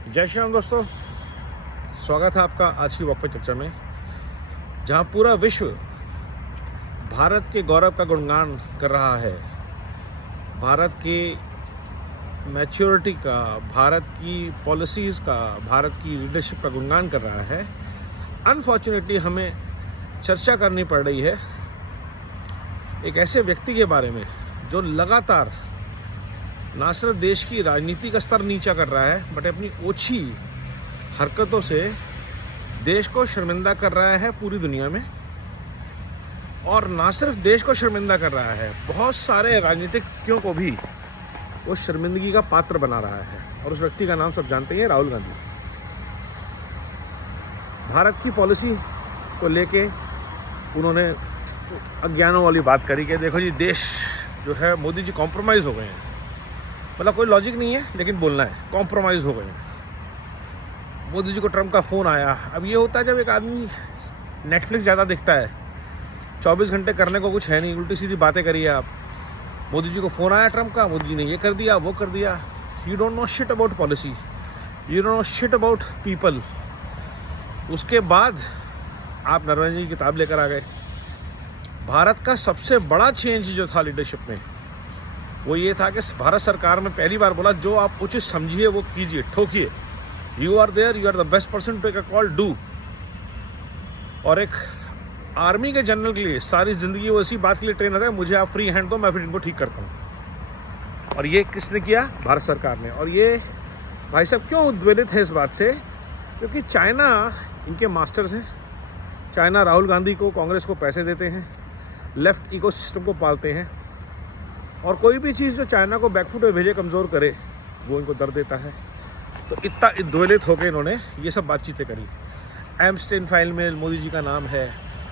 जय श्री राम दोस्तों, स्वागत है आपका आज की वक्त चर्चा में, जहां पूरा विश्व भारत के गौरव का गुणगान कर रहा है, भारत की मैच्योरिटी का, भारत की पॉलिसीज़ का, भारत की लीडरशिप का गुणगान कर रहा है। अनफॉर्चुनेटली हमें चर्चा करनी पड़ रही है एक ऐसे व्यक्ति के बारे में जो लगातार ना सिर्फ देश की राजनीति का स्तर नीचा कर रहा है, बट अपनी ओछी हरकतों से देश को शर्मिंदा कर रहा है पूरी दुनिया में। और ना सिर्फ देश को शर्मिंदा कर रहा है, बहुत सारे राजनीतिज्ञों को भी वो शर्मिंदगी का पात्र बना रहा है। और उस व्यक्ति का नाम सब जानते हैं, राहुल गांधी। भारत की पॉलिसी को लेके उन्होंने अज्ञानों वाली बात करी कि देखो जी, देश जो है मोदी जी कॉम्प्रोमाइज़ हो गए हैं। मतलब कोई लॉजिक नहीं है, लेकिन बोलना है कॉम्प्रोमाइज़ हो गए हैं। मोदी जी को ट्रम्प का फ़ोन आया। अब ये होता है जब एक आदमी नेटफ्लिक्स ज़्यादा देखता है, 24 घंटे करने को कुछ है नहीं, उल्टी सीधी बातें करिए आप। मोदी जी को फ़ोन आया ट्रम्प का, मोदी जी ने ये कर दिया, वो कर दिया। You don't know shit about policy, you don't know shit about people. उसके बाद आप नरवणे जी की किताब लेकर आ गए। भारत का सबसे बड़ा चेंज जो था लीडरशिप में, वो ये था कि भारत सरकार में पहली बार बोला, जो आप उचित समझिए वो कीजिए, ठोकिए। You are there, you are the best person to take a call, do. और एक आर्मी के जनरल के लिए सारी ज़िंदगी वो इसी बात के लिए ट्रेन होता है, मुझे आप फ्री हैंड दो, मैं फिर इनको ठीक करता हूँ। और ये किसने किया? भारत सरकार ने। और ये भाई साहब क्यों उद्वेलित है इस बात से? क्योंकि चाइना इनके मास्टर्स हैं। चाइना राहुल गांधी को, कांग्रेस को पैसे देते हैं, लेफ्ट इकोसिस्टम को पालते हैं। और कोई भी चीज़ जो चाइना को बैकफुट में भेजे, कमज़ोर करे, वो इनको दर्द देता है। तो इतना उद्वेलित होकर इन्होंने ये सब बातचीतें करी। एमस्टेन फाइल में मोदी जी का नाम है।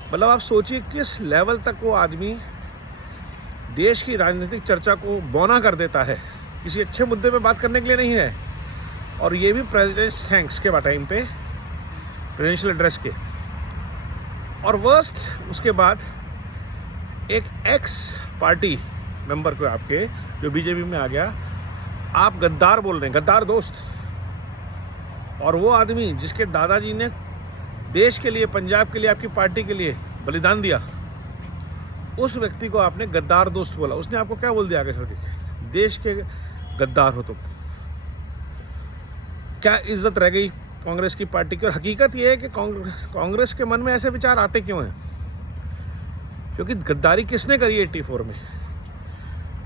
मतलब आप सोचिए किस लेवल तक वो आदमी देश की राजनीतिक चर्चा को बौना कर देता है, किसी अच्छे मुद्दे पे बात करने के लिए नहीं है। और ये भी प्रेसिडेंट थैंक्स के टाइम पे, प्रेसिडेंशियल एड्रेस के। और वर्स्ट, उसके बाद एक एक्स पार्टी मेंबर को आपके, जो बीजेपी में आ गया, आप गद्दार बोल रहे हैं, गद्दार दोस्त। और वो आदमी जिसके दादाजी ने देश के लिए, पंजाब के लिए, आपकी पार्टी के लिए बलिदान दिया, उस व्यक्ति को आपने गद्दार दोस्त बोला। उसने आपको क्या बोल दिया आगे? देश के गद्दार हो तुम। क्या इज्जत रह गई कांग्रेस की पार्टी की? और हकीकत ये है कि कांग्रेस के मन में ऐसे विचार आते क्यों हैं? क्योंकि गद्दारी किसने करी 84 में?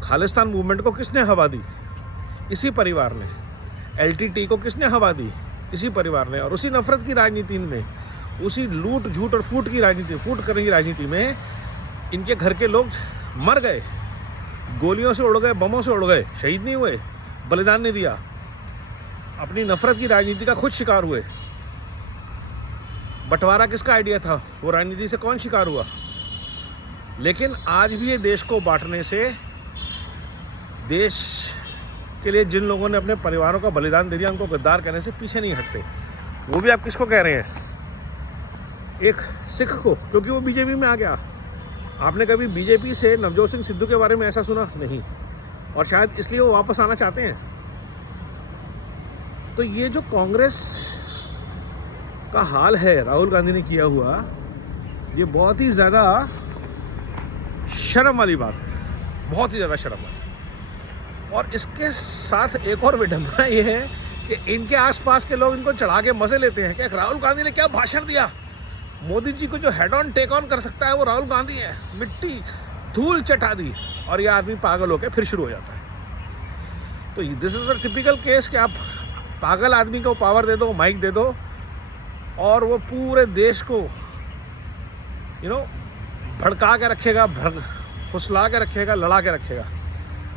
खालिस्तान मूवमेंट को किसने हवा दी? इसी परिवार ने। एलटीटी को किसने हवा दी? इसी परिवार ने। और उसी नफरत की राजनीति में, उसी लूट झूठ और फूट की राजनीति, फूट करने की राजनीति में इनके घर के लोग मर गए, गोलियों से उड़ गए, बमों से उड़ गए, शहीद नहीं हुए, बलिदान नहीं दिया, अपनी नफरत की राजनीति का खुद शिकार हुए। बंटवारा किसका आइडिया था? वो राजनीति से कौन शिकार हुआ? लेकिन आज भी ये देश को बांटने से, देश के लिए जिन लोगों ने अपने परिवारों का बलिदान दे दिया, उनको गद्दार कहने से पीछे नहीं हटते। वो भी आप किसको कह रहे हैं? एक सिख को, क्योंकि वो बीजेपी में आ गया। आपने कभी बीजेपी से नवजोत सिंह सिद्धू के बारे में ऐसा सुना? नहीं। और शायद इसलिए वो वापस आना चाहते हैं। तो ये जो कांग्रेस का हाल है, राहुल गांधी ने किया हुआ, ये बहुत ही ज़्यादा शर्म वाली बात है, बहुत ही ज़्यादा शर्म वाली। और इसके साथ एक और विडंबना ये है कि इनके आसपास के लोग इनको चढ़ा के मजे लेते हैं कि राहुल गांधी ने क्या भाषण दिया। मोदी जी को जो हेड ऑन टेक ऑन कर सकता है वो राहुल गांधी है। मिट्टी धूल चटा दी और ये आदमी पागल होकर फिर शुरू हो जाता है। तो this is a typical case कि आप पागल आदमी को पावर दे दो, माइक दे दो, और वो पूरे देश को भड़का के रखेगा, फुसला के रखेगा, लड़ा के रखेगा।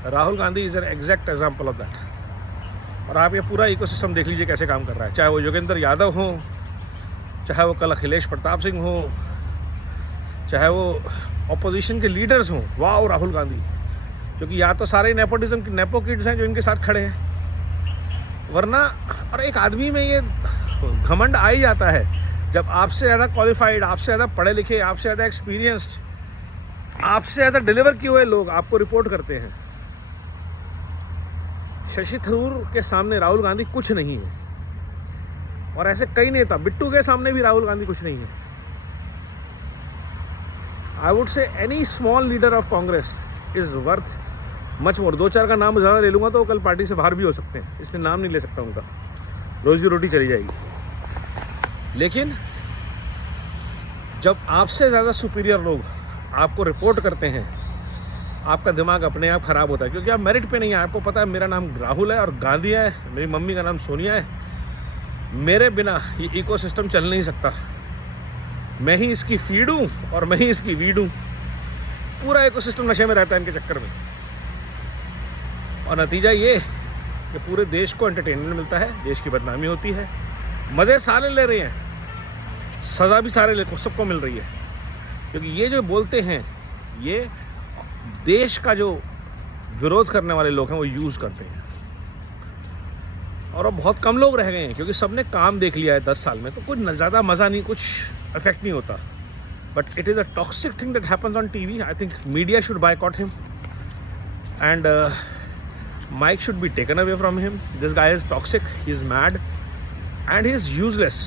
Rahul Gandhi is an exact example of that. और आप ये पूरा इकोसिस्टम देख लीजिए कैसे काम कर रहा है। चाहे वो योगेंद्र यादव हो, चाहे वो कल अखिलेश प्रताप सिंह हो, चाहे वो ऑपोजिशन के लीडर्स हों। वाह राहुल गांधी, क्योंकि या तो सारे नेपोटिज्म के नेपो किड्स हैं जो इनके साथ खड़े हैं, वरना। और एक आदमी में ये घमंड आ ही जाता है जब आपसे ज़्यादा क्वालिफाइड, आपसे ज़्यादा पढ़े लिखे, आपसे ज़्यादा एक्सपीरियंस्ड, आपसे ज़्यादा डिलीवर किए हुए लोग आपको रिपोर्ट करते हैं। शशि थरूर के सामने राहुल गांधी कुछ नहीं है। और ऐसे कई नेता, बिट्टू के सामने भी राहुल गांधी कुछ नहीं है। I would say any small leader of Congress is worth much more. 2-4 का नाम ज़्यादा ले लूँगा तो कल पार्टी से बाहर भी हो सकते हैं, इसलिए नाम नहीं ले सकता उनका, रोजी रोटी चली जाएगी। लेकिन जब आपसे ज़्यादा सुपीरियर लोग आपको रिपोर्ट करते हैं, आपका दिमाग अपने आप ख़राब होता है, क्योंकि आप मेरिट पे नहीं है। आपको पता है मेरा नाम राहुल है और गांधी है, मेरी मम्मी का नाम सोनिया है, मेरे बिना ये इकोसिस्टम चल नहीं सकता। मैं ही इसकी फीड हूँ और मैं ही इसकी वीड हूँ। पूरा इकोसिस्टम नशे में रहता है इनके चक्कर में, और नतीजा ये कि पूरे देश को एंटरटेनमेंट मिलता है, देश की बदनामी होती है, मज़े सारे ले रहे हैं, सज़ा भी सारे सबको मिल रही है। क्योंकि ये जो बोलते हैं, ये देश का जो विरोध करने वाले लोग हैं वो यूज़ करते हैं। और अब बहुत कम लोग रह गए हैं, क्योंकि सबने काम देख लिया है 10 साल में, तो कुछ ज़्यादा मज़ा नहीं, कुछ इफेक्ट नहीं होता। But it is a toxic thing that happens on TV. I think media should boycott him and mic should be taken away from him. This guy is toxic, he is mad and he is useless.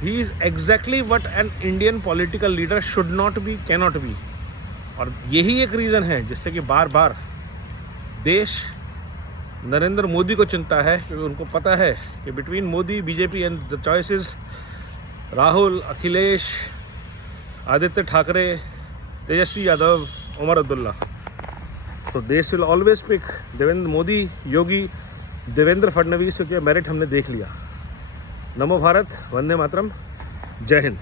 He is exactly what an Indian political leader should not be, cannot be. और यही एक reason है जिससे कि बार बार देश नरेंद्र मोदी को चुनता है, क्योंकि उनको पता है कि between Modi, BJP and the choices Rahul, Akhilesh, Aditya Thackeray, Tejashwi Yadav, Omar Abdullah. So देश will always pick Devendra Modi, Yogi, Devendra Fadnavis, क्योंकि मेरिट हमने देख लिया। नमो भारत, वंदे मातरम, जय हिंद।